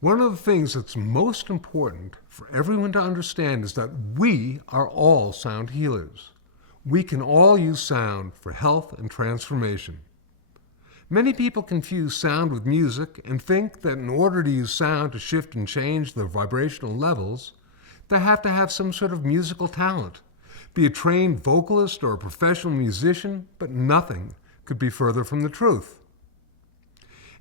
One of the things that's most important for everyone to understand is that we are all sound healers. We can all use sound for health and transformation. Many people confuse sound with music and think that in order to use sound to shift and change their vibrational levels, they have to have some sort of musical talent, be a trained vocalist or a professional musician, but nothing could be further from the truth.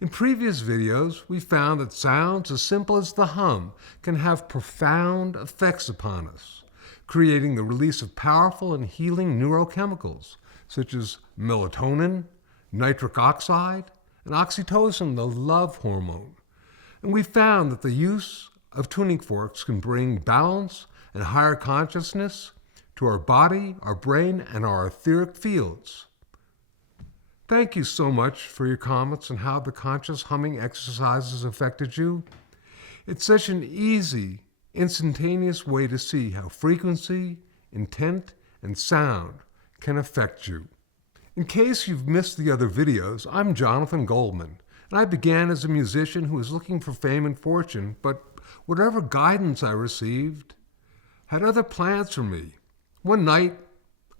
In previous videos, we found that sounds as simple as the hum can have profound effects upon us, creating the release of powerful and healing neurochemicals such as melatonin, nitric oxide, and oxytocin, the love hormone. And we found that the use of tuning forks can bring balance and higher consciousness to our body, our brain, and our etheric fields. Thank you so much for your comments on how the conscious humming exercises affected you. It's such an easy, instantaneous way to see how frequency, intent, and sound can affect you. In case you've missed the other videos, I'm Jonathan Goldman, and I began as a musician who was looking for fame and fortune, but whatever guidance I received had other plans for me. One night,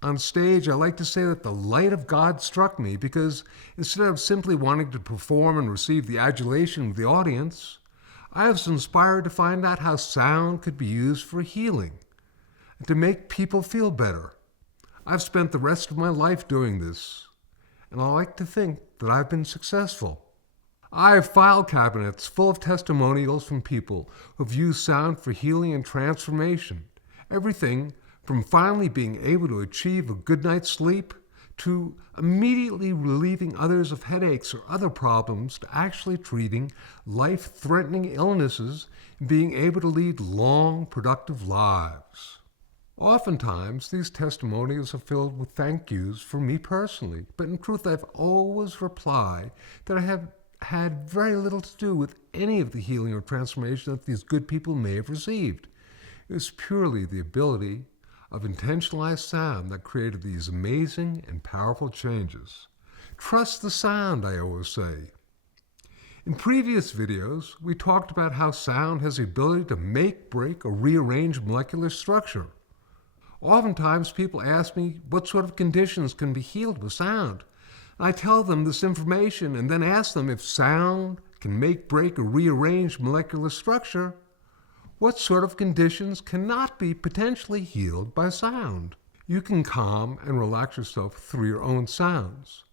on stage, I like to say that the light of God struck me because instead of simply wanting to perform and receive the adulation of the audience, I was inspired to find out how sound could be used for healing and to make people feel better. I've spent the rest of my life doing this, and I like to think that I've been successful. I have file cabinets full of testimonials from people who've used sound for healing and transformation. Everything from finally being able to achieve a good night's sleep to immediately relieving others of headaches or other problems to actually treating life-threatening illnesses and being able to lead long, productive lives. Oftentimes, these testimonials are filled with thank yous for me personally, but in truth, I've always replied that I have had very little to do with any of the healing or transformation that these good people may have received. It was purely the ability of intentionalized sound that created these amazing and powerful changes. Trust the sound, I always say. In previous videos, we talked about how sound has the ability to make, break, or rearrange molecular structure. Oftentimes, people ask me what sort of conditions can be healed with sound. I tell them this information and then ask them if sound can make, break, or rearrange molecular structure. What sort of conditions cannot be potentially healed by sound? You can calm and relax yourself through your own sounds.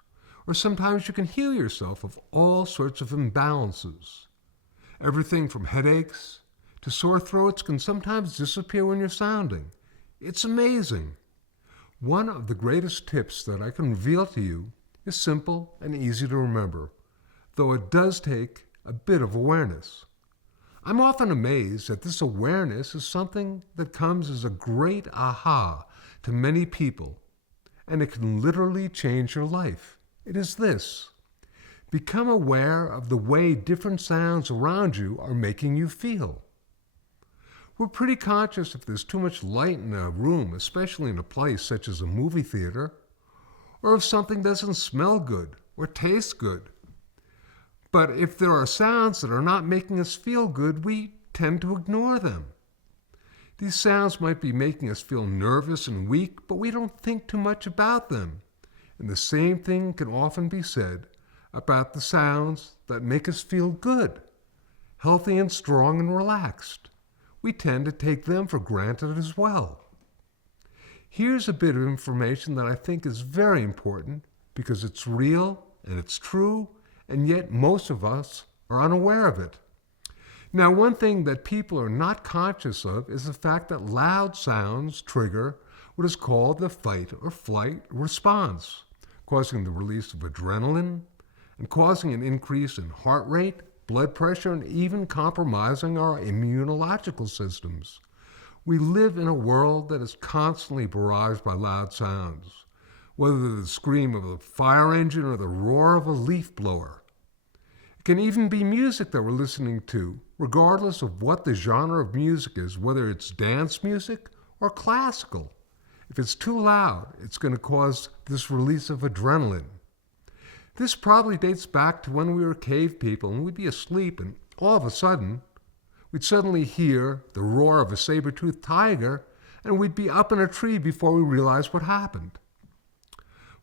Or sometimes you can heal yourself of all sorts of imbalances. Everything from headaches to sore throats can sometimes disappear when you're sounding. It's amazing. One of the greatest tips that I can reveal to you is simple and easy to remember, though it does take a bit of awareness. I'm often amazed that this awareness is something that comes as a great aha to many people, and it can literally change your life. It is this: become aware of the way different sounds around you are making you feel. We're pretty conscious if there's too much light in a room, especially in a place such as a movie theater, or if something doesn't smell good or taste good. But if there are sounds that are not making us feel good, we tend to ignore them. These sounds might be making us feel nervous and weak, but we don't think too much about them. And the same thing can often be said about the sounds that make us feel good, healthy and strong and relaxed. We tend to take them for granted as well. Here's a bit of information that I think is very important because it's real and it's true, and yet most of us are unaware of it. Now, one thing that people are not conscious of is the fact that loud sounds trigger what is called the fight or flight response, causing the release of adrenaline and causing an increase in heart rate, blood pressure, and even compromising our immunological systems. We live in a world that is constantly barraged by loud sounds, whether the scream of a fire engine or the roar of a leaf blower. It can even be music that we're listening to, regardless of what the genre of music is, whether it's dance music or classical. If it's too loud, it's going to cause this release of adrenaline. This probably dates back to when we were cave people and we'd be asleep and all of a sudden We'd suddenly hear the roar of a saber-toothed tiger, and we'd be up in a tree before we realized what happened.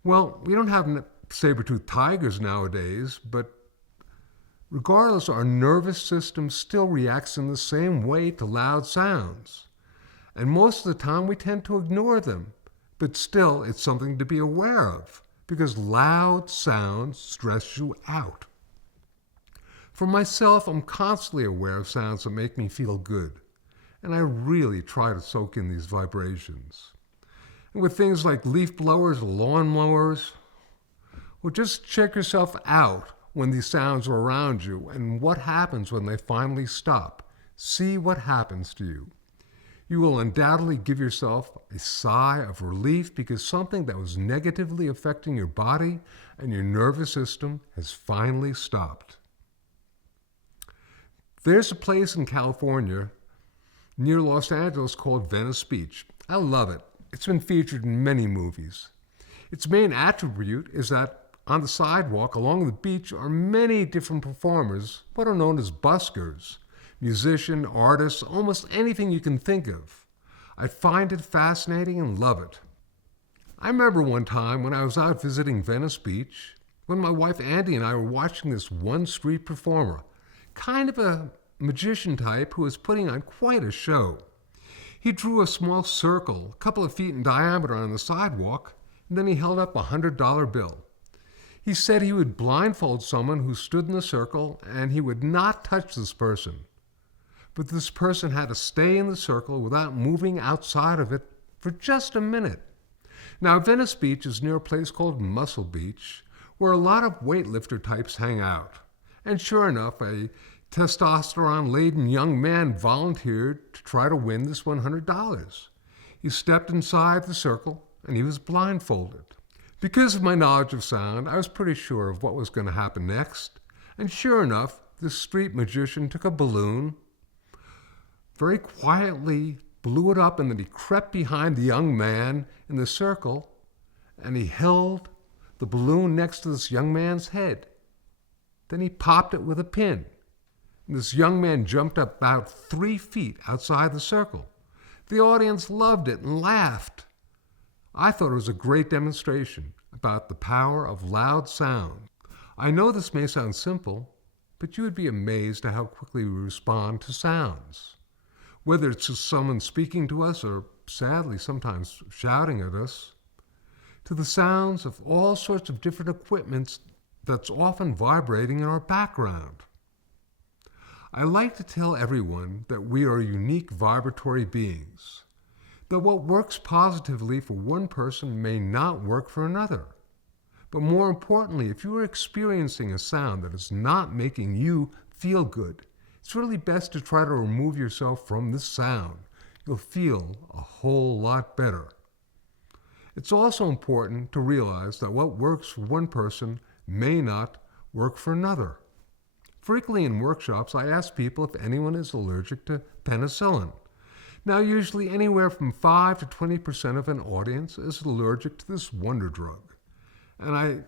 Well, we don't have saber-toothed tigers nowadays, but regardless, our nervous system still reacts in the same way to loud sounds. And most of the time we tend to ignore them, but still it's something to be aware of, because loud sounds stress you out. For myself, I'm constantly aware of sounds that make me feel good, and I really try to soak in these vibrations. And with things like leaf blowers, lawn mowers, well, just check yourself out when these sounds are around you and what happens when they finally stop. See what happens to you. You will undoubtedly give yourself a sigh of relief because something that was negatively affecting your body and your nervous system has finally stopped. There's a place in California near Los Angeles called Venice Beach. I love it. It's been featured in many movies. Its main attribute is that on the sidewalk along the beach are many different performers, what are known as buskers, musician, artists, almost anything you can think of. I find it fascinating and love it. I remember one time when I was out visiting Venice Beach, when my wife Andy and I were watching this one street performer, kind of a magician type who was putting on quite a show. He drew a small circle, a couple of feet in diameter on the sidewalk, and then he held up a $100 bill. He said he would blindfold someone who stood in the circle and he would not touch this person. But this person had to stay in the circle without moving outside of it for just a minute. Now, Venice Beach is near a place called Muscle Beach, where a lot of weightlifter types hang out. And sure enough, a testosterone-laden young man volunteered to try to win this $100. He stepped inside the circle and he was blindfolded. Because of my knowledge of sound, I was pretty sure of what was going to happen next. And sure enough, this street magician took a balloon, very quietly blew it up, and then he crept behind the young man in the circle and he held the balloon next to this young man's head. Then he popped it with a pin. And this young man jumped up about 3 feet outside the circle. The audience loved it and laughed. I thought it was a great demonstration about the power of loud sound. I know this may sound simple, but you would be amazed at how quickly we respond to sounds. Whether it's just someone speaking to us or, sadly, sometimes shouting at us, to the sounds of all sorts of different equipments that's often vibrating in our background. I like to tell everyone that we are unique vibratory beings, that what works positively for one person may not work for another. But more importantly, if you are experiencing a sound that is not making you feel good, it's really best to try to remove yourself from this sound. You'll feel a whole lot better. It's also important to realize that what works for one person may not work for another. Frequently in workshops, I ask people if anyone is allergic to penicillin. Now, usually anywhere from 5 to 20% of an audience is allergic to this wonder drug. And I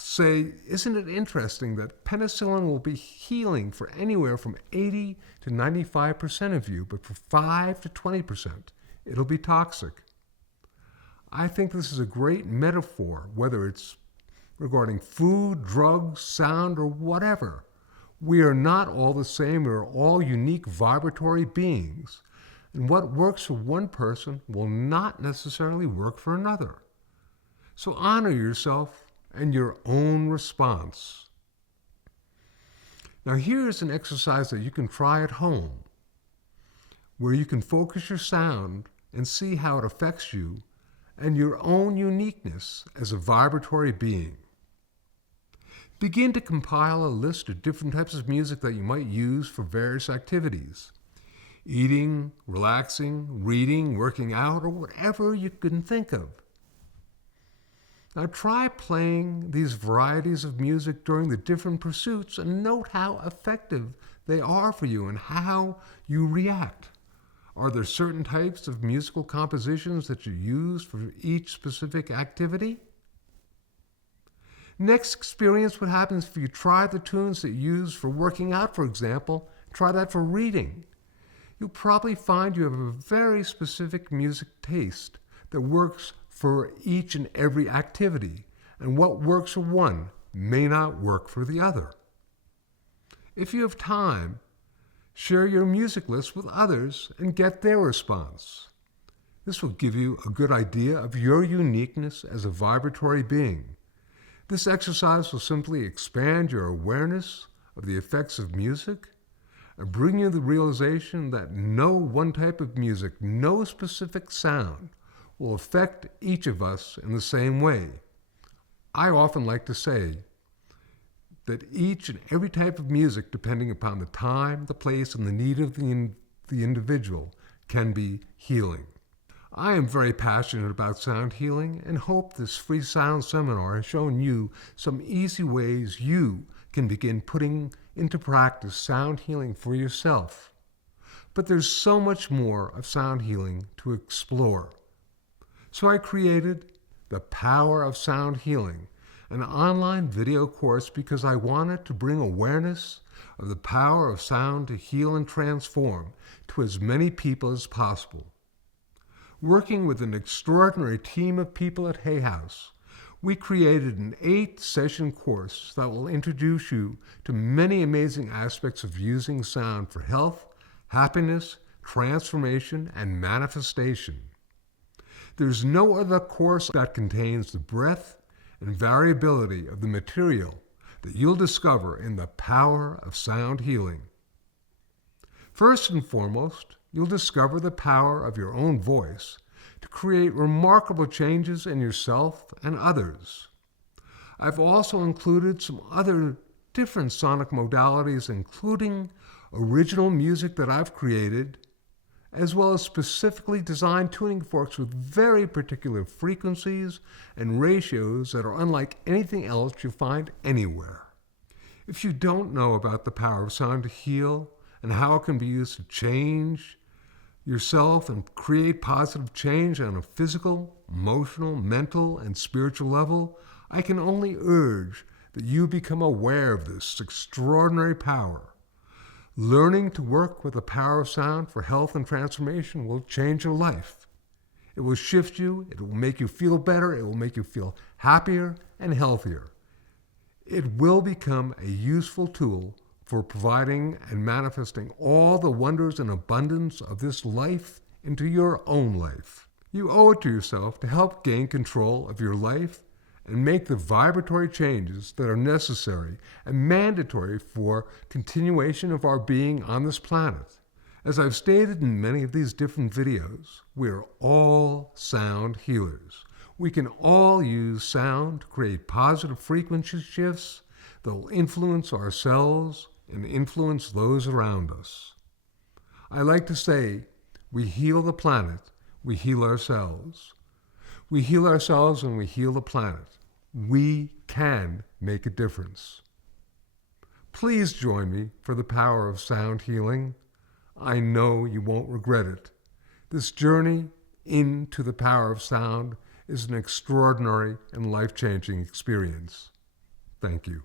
say, isn't it interesting that penicillin will be healing for anywhere from 80 to 95% of you, but for 5 to 20%, it'll be toxic. I think this is a great metaphor, whether it's regarding food, drugs, sound, or whatever. We are not all the same. We are all unique vibratory beings. And what works for one person will not necessarily work for another. So honor yourself and your own response. Now here's an exercise that you can try at home, where you can focus your sound and see how it affects you and your own uniqueness as a vibratory being. Begin to compile a list of different types of music that you might use for various activities. Eating, relaxing, reading, working out, or whatever you can think of. Now try playing these varieties of music during the different pursuits and note how effective they are for you and how you react. Are there certain types of musical compositions that you use for each specific activity? Next, experience what happens if you try the tunes that you use for working out, for example, Try that for reading. You'll probably find you have a very specific music taste that works for each and every activity, and what works for one may not work for the other. If you have time, share your music list with others and get their response. This will give you a good idea of your uniqueness as a vibratory being. This exercise will simply expand your awareness of the effects of music and bring you the realization that no one type of music, no specific sound, will affect each of us in the same way. I often like to say that each and every type of music, depending upon the time, the place, and the need of the individual, can be healing. I am very passionate about sound healing and hope this free sound seminar has shown you some easy ways you can begin putting into practice sound healing for yourself. But there's so much more of sound healing to explore. So I created The Power of Sound Healing, an online video course because I wanted to bring awareness of the power of sound to heal and transform to as many people as possible. Working with an extraordinary team of people at Hay House, we created an 8-session course that will introduce you to many amazing aspects of using sound for health, happiness, transformation, and manifestation. There's no other course that contains the breadth and variability of the material that you'll discover in The Power of Sound Healing. First and foremost, you'll discover the power of your own voice to create remarkable changes in yourself and others. I've also included some other different sonic modalities, including original music that I've created, as well as specifically designed tuning forks with very particular frequencies and ratios that are unlike anything else you'll find anywhere. If you don't know about the power of sound to heal and how it can be used to change yourself and create positive change on a physical, emotional, mental, and spiritual level, I can only urge that you become aware of this extraordinary power. Learning to work with the power of sound for health and transformation will change your life. It will shift you, it will make you feel better, it will make you feel happier and healthier. It will become a useful tool for providing and manifesting all the wonders and abundance of this life into your own life. You owe it to yourself to help gain control of your life and make the vibratory changes that are necessary and mandatory for continuation of our being on this planet. As I've stated in many of these different videos, we are all sound healers. We can all use sound to create positive frequency shifts that will influence ourselves and influence those around us. I like to say, we heal the planet, we heal ourselves. We heal ourselves and we heal the planet. We can make a difference. Please join me for the power of sound healing. I know you won't regret it. This journey into the power of sound is an extraordinary and life-changing experience. Thank you.